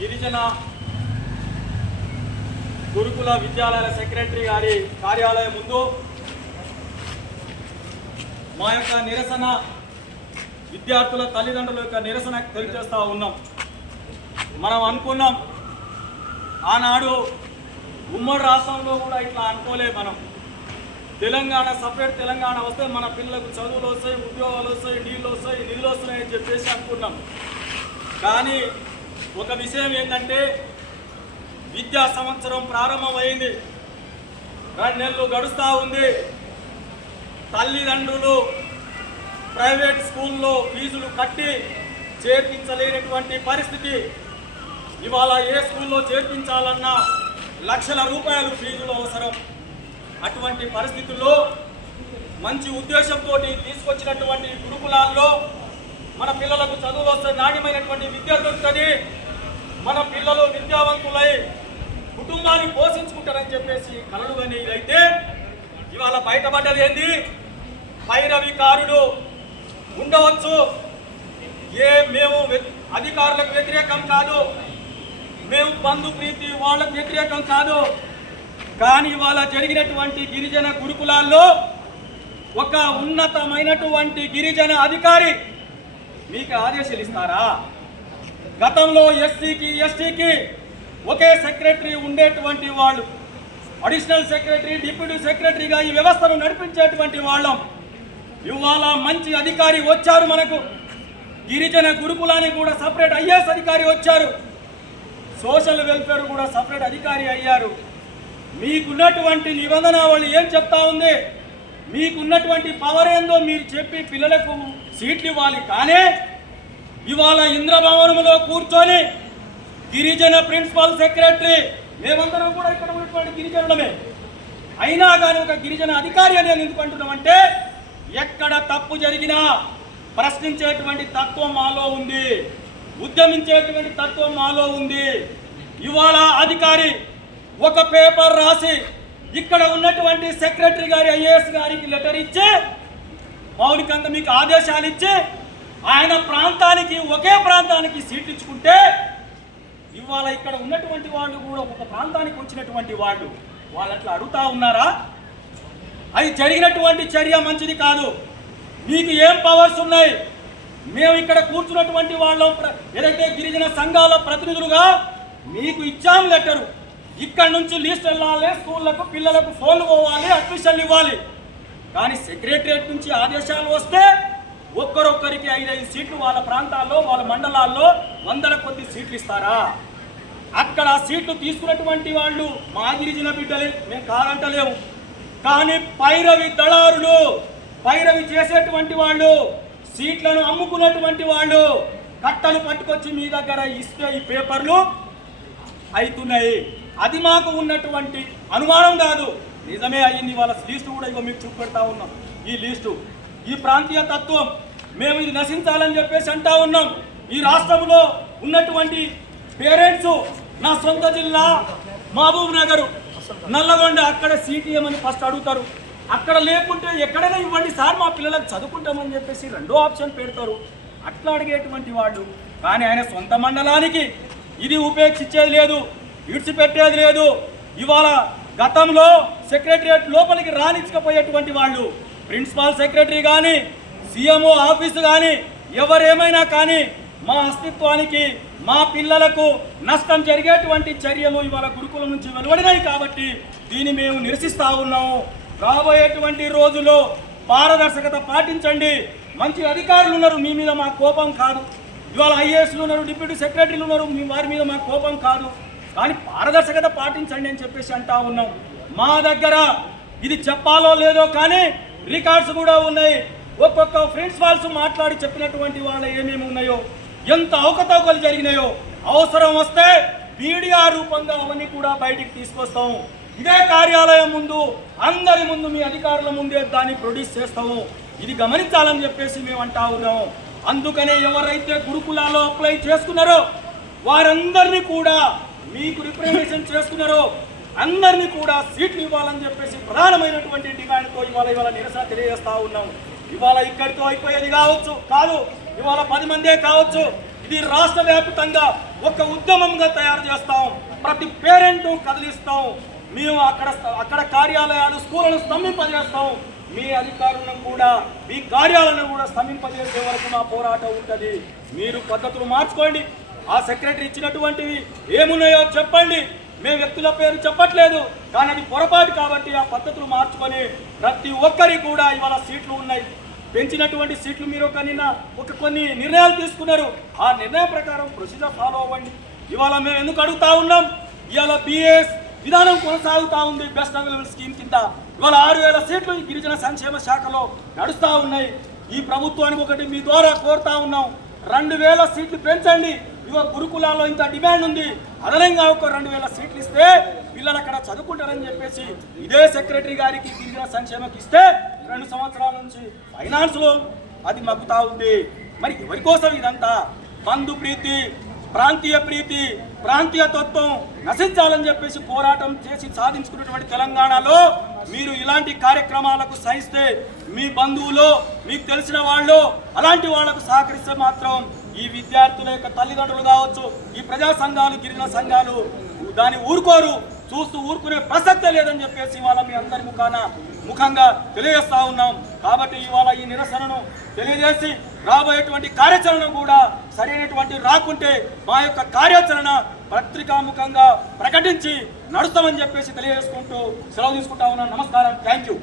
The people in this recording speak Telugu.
గిరిజన గురుకుల విద్యాలయాల సెక్రటరీ గారి కార్యాలయం ముందు మా యొక్క నిరసన విద్యార్థుల తల్లిదండ్రుల యొక్క నిరసన తెలియజేస్తూ ఉన్నాం. మనం అనుకున్నాం ఆనాడు ఉమ్మడి రాష్ట్రంలో కూడా ఇట్లా అనుకోలే. మనం తెలంగాణ సపరేట్ తెలంగాణ వస్తే మన పిల్లలకు చదువులు వస్తాయి, ఉద్యోగాలు వస్తాయి, నీళ్ళు వస్తాయి, నిధులు వస్తున్నాయని చెప్పేసి అనుకున్నాం. కానీ ఒక విషయం ఏంటంటే విద్యా సంవత్సరం ప్రారంభమైంది, 2 నెలలు గడుస్తూ ఉంది. తల్లిదండ్రులు ప్రైవేట్ స్కూల్లో ఫీజులు కట్టి చేర్పించలేనటువంటి పరిస్థితి. ఇవాళ ఏ స్కూల్లో చేర్పించాలన్నా లక్షల రూపాయలు ఫీజులు అవసరం. అటువంటి పరిస్థితుల్లో మంచి ఉద్దేశంతో తీసుకొచ్చినటువంటి గురుకులాల్లో మన పిల్లలకు చదువు వస్తే నాణ్యమైనటువంటి విద్య దొరుకుతుంది, మన పిల్లలు విద్యావంతులై కుటుంబాన్ని పోషించుకుంటారని చెప్పేసి కలలుగానే ఇదైతే ఇవాళ బయటపడ్డది ఏంది? పైరవికారులు ఉండవచ్చు. మేము అధికారులకు వ్యతిరేకం కాదు, మేము బంధు ప్రీతి వాళ్ళకు వ్యతిరేకం కాదు. కానీ ఇవాళ జరిగినటువంటి గిరిజన గురుకులాల్లో ఒక ఉన్నతమైనటువంటి గిరిజన అధికారి మీకు ఆదేశాలు ఇస్తారా? గతంలో ఎస్సీకి ఎస్టీకి ఒకే సెక్రటరీ ఉండేటువంటి వాళ్ళు, అడిషనల్ సెక్రటరీ, డిప్యూటీ సెక్రటరీగా ఈ వ్యవస్థను నడిపించేటువంటి వాళ్ళం. ఇవాళ మంచి అధికారి వచ్చారు మనకు. గిరిజన గురుకులానికి కూడా సపరేట్ ఐఏఎస్ అధికారి వచ్చారు, సోషల్ వెల్ఫేర్ కూడా సపరేట్ అధికారి అయ్యారు. మీకున్నటువంటి నిబంధన వాళ్ళు ఏం చెప్తా ఉంది? మీకున్నటువంటి పవర్ ఏందో మీరు చెప్పి పిల్లలకు సీట్లు ఇవ్వాలి. కానీ ఇవాళ ఇంద్రభవనంలో కూర్చొని గిరిజన ప్రిన్సిపల్ సెక్రటరీ, మేమందరం కూడా ఇక్కడ ఉన్నటువంటి గిరిజనులమే, అయినా కానీ ఒక గిరిజన అధికారి అని ఎందుకు అంటున్నామంటే ఎక్కడ తప్పు జరిగినా ప్రశ్నించేటువంటి తత్వం మాలో ఉంది, ఉద్యమించేటువంటి తత్వం మాలో ఉంది. ఇవాళ అధికారి ఒక పేపర్ రాసి ఇక్కడ ఉన్నటువంటి సెక్రటరీ గారి ఐఏఎస్ గారికి లెటర్ ఇచ్చి మౌలికంగా మీకు ఆదేశాలు ఇచ్చి ఆయన ప్రాంతానికి ఒకే ప్రాంతానికి సీట్లు ఇచ్చుకుంటే ఇవాళ ఇక్కడ ఉన్నటువంటి వాళ్ళు కూడా ఒక ప్రాంతానికి వచ్చినటువంటి వాళ్ళు అట్లా అడుగుతా ఉన్నారా? అది జరిగినటువంటి చర్య మంచిది కాదు. మీకు ఏం పవర్స్ ఉన్నాయి? మేము ఇక్కడ కూర్చున్నటువంటి వాళ్ళం ఏదైతే గిరిజన సంఘాల ప్రతినిధులుగా మీకు ఇచ్చాం లెటరు. ఇక్కడ నుంచి లిస్ట్ వెళ్ళాలి, స్కూళ్ళకు పిల్లలకు ఫోన్లు పోవాలి, అడ్మిషన్లు ఇవ్వాలి. కానీ సెక్రటరియట్ నుంచి ఆదేశాలు వస్తే ఒక్కరొక్కరికి 5-5 సీట్లు వాళ్ళ ప్రాంతాల్లో వాళ్ళ మండలాల్లో 100 కొద్ది సీట్లు ఇస్తారా? అక్కడ సీట్లు తీసుకున్నటువంటి వాళ్ళు మా గిరిజన బిడ్డలే, మేము కాదంటలేము. కానీ పైరవి దళారులు, పైరవి చేసేటువంటి వాళ్ళు, సీట్లను అమ్ముకున్నటువంటి వాళ్ళు కట్టలు పట్టుకొచ్చి మీ దగ్గర ఇస్తే ఈ పేపర్లు అవుతున్నాయి. అది మాకు ఉన్నటువంటి అనుమానం కాదు, నిజమే అయ్యింది. వాళ్ళ లిస్టు కూడా ఇగో మీకు చూపెడతా ఉన్నాం. ఈ లిస్టు, ఈ ప్రాంతీయ తత్వం మేము ఇది నశించాలని చెప్పేసి అంటా ఉన్నాం. ఈ రాష్ట్రంలో ఉన్నటువంటి పేరెంట్స్ నా సొంత జిల్లా మహబూబ్ నగర్, నల్లగొండ, అక్కడ సీట్ ఇవ్వమని ఫస్ట్ అడుగుతారు. అక్కడ లేకుంటే ఎక్కడైనా ఇవ్వండి సార్ మా పిల్లలకు చదువుకుంటామని చెప్పేసి 2వ ఆప్షన్ పెడతారు. అట్లా అడిగేటువంటి వాళ్ళు. కానీ ఆయన సొంత మండలానికి ఇది ఉపేక్షించేది లేదు, విడిచిపెట్టేది లేదు. ఇవాళ గతంలో సెక్రటరియట్ లోపలికి రాణించకపోయేటువంటి వాళ్ళు, ప్రిన్సిపాల్ సెక్రటరీ కానీ సీఎంఓ ఆఫీసు కానీ ఎవరేమైనా కానీ మా అస్తిత్వానికి మా పిల్లలకు నష్టం జరిగేటువంటి చర్యలు ఇవాళ గురుకులం నుంచి వెలువడినాయి. కాబట్టి దీన్ని మేము నిరసిస్తూ ఉన్నాము. రాబోయేటువంటి రోజుల్లో పారదర్శకత పాటించండి. మంచి అధికారులు ఉన్నారు, మీ మీద మా కోపం కాదు. ఇవాళ ఐఏఎస్లు ఉన్నారు, డిప్యూటీ సెక్రటరీలు ఉన్నారు, మీ వారి మీద మా కోపం కాదు. కానీ పారదర్శకత పాటించండి అని చెప్పేసి అంటా ఉన్నాం. మా దగ్గర ఇది చెప్పాలో లేదో కానీ రికార్డ్స్ కూడా ఉన్నాయి. ఒక్కొక్క ప్రిన్సిపాల్స్ మాట్లాడి చెప్పినటువంటి వాళ్ళ ఏమేమి ఉన్నాయో, ఎంత అవకతవకలు జరిగినాయో అవసరం వస్తే మీడియా రూపంగా అవన్నీ కూడా బయటికి తీసుకొస్తాము. ఇదే కార్యాలయం ముందు అందరి ముందు మీ అధికారుల ముందే దాన్ని ప్రొడ్యూస్ చేస్తాము. ఇది గమనించాలని చెప్పేసి మేము అంటా ఉన్నాము. అందుకనే ఎవరైతే గురుకులాలో అప్లై చేసుకున్నారో వారందరినీ కూడా మీకు రిప్రజెంటేషన్ చేసుకున్నారో అందరినీ కూడా సీట్లు ఇవ్వాలని చెప్పేసి ప్రధానమైనటువంటి డిమాండ్తో ఇవాళ నిరసన తెలియజేస్తా ఉన్నాము. ఇవాళ ఇక్కడితో అయిపోయేది కాదు, ఇవాళ 10 మందే కావచ్చు. ఇది రాష్ట్ర వ్యాప్తంగా ఒక ఉద్యమంగా తయారు చేస్తాం. ప్రతి పేరెంట్ కదిలిస్తాం. మేము అక్కడ కార్యాలయాలు, స్కూళ్ళను స్తంభింపజేస్తాం. మీ అధికారులను కూడా, మీ కార్యాలను కూడా స్తంభింపజేసే వరకు మా పోరాటం ఉంటుంది. మీరు పద్ధతులు మార్చుకోండి. ఆ సెక్రటరీ ఇచ్చినటువంటివి ఏమున్నాయో చెప్పండి. మేము వ్యక్తుల పేరు చెప్పట్లేదు, కానీ అది పొరపాటు కాబట్టి ఆ పద్ధతులు మార్చుకొని ప్రతి ఒక్కరికి కూడా ఇవాళ సీట్లు ఉన్నాయి. పెంచినటువంటి సీట్లు మీరు కొన్ని నిర్ణయాలు తీసుకున్నారు. ఆ నిర్ణయం ప్రకారం ప్రొసీజర్ ఫాలో అవ్వండి. ఇవాళ మేము ఎందుకు అడుగుతా ఉన్నాం, ఇవాళ బిఎస్ విధానం కొనసాగుతూ ఉంది. బెస్ట్ అవైలబుల్ స్కీమ్ కింద ఇవాళ 6000 సీట్లు ఈ గిరిజన సంక్షేమ శాఖలో నడుస్తూ ఉన్నాయి. ఈ ప్రభుత్వానికి ఒకటి మీ ద్వారా కోరుతా ఉన్నాం, 2000 సీట్లు పెంచండి. ఇవాళ గురుకులాల్లో ఇంత డిమాండ్ ఉంది, అదనంగా ఒక 2000 సీట్లు ఇస్తే పిల్లలు అక్కడ చదువుకుంటారని చెప్పేసి ఇదే సెక్రటరీ గారికి గిరిజన సంక్షేమకి ఇస్తే 2 సంవత్సరాల నుంచి ఫైనాన్స్లో అది మగ్గుతా ఉంది. మరి ఎవరి కోసం ఇదంతా? బంధు ప్రీతి, ప్రాంతీయ ప్రీతి, ప్రాంతీయ తత్వం నశించాలని చెప్పేసి పోరాటం చేసి సాధించుకున్నటువంటి తెలంగాణలో మీరు ఇలాంటి కార్యక్రమాలకు సహిస్తే, మీ బంధువులు, మీకు తెలిసిన వాళ్ళు అలాంటి వాళ్లకు సహకరిస్తే మాత్రం ఈ విద్యార్థుల యొక్క తల్లిదండ్రులు కావచ్చు, ఈ ప్రజా సంఘాలు, గిరిజన సంఘాలు దాన్ని ఊరుకోరు. చూస్తూ ఊరుకునే ప్రసక్తే లేదని చెప్పేసి ఇవాళ మీ అందరి ముఖంగా తెలియజేస్తా ఉన్నాం. కాబట్టి ఇవాళ ఈ నిరసనను తెలియజేసి రాబోయేటువంటి కార్యాచరణ కూడా సరైనటువంటి రాకుంటే మా యొక్క కార్యాచరణ పత్రికాముఖంగా ప్రకటించి నడుస్తామని చెప్పేసి తెలియజేసుకుంటూ సెలవు తీసుకుంటా ఉన్నాం. నమస్కారం. Thank you.